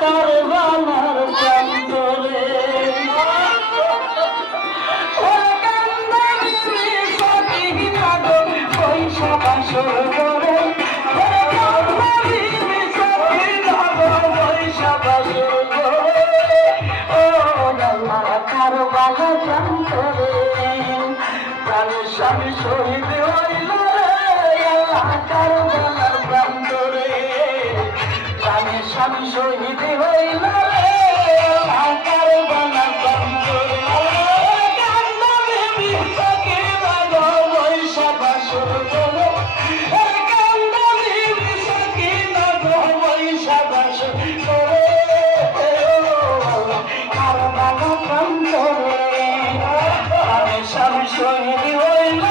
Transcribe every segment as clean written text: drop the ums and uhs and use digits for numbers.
কারবালার প্রান্তরে পয়সা বাসর করে পয়সা বাসর করে ও কারবালার প্রান্তরে প্রাণের স্বামী শহীদ হইল কারবালার প্রান্তরে প্রাণের স্বামী শহীদ হইল কারবালার প্রান্তরে কান্দাবে বিশ্বকে বাবা পয়সা বাসর করে কান্দাবে বিশ্বকে বাবা পয়সা বাসর করে কারবালার প্রান্তরে প্রাণের স্বামী শহীদ হইল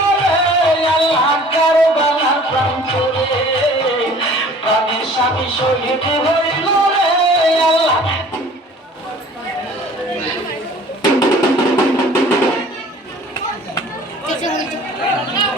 কারবালার প্রান্তরে প্রাণের স্বামী শহীদ হইল রে আল্লাহ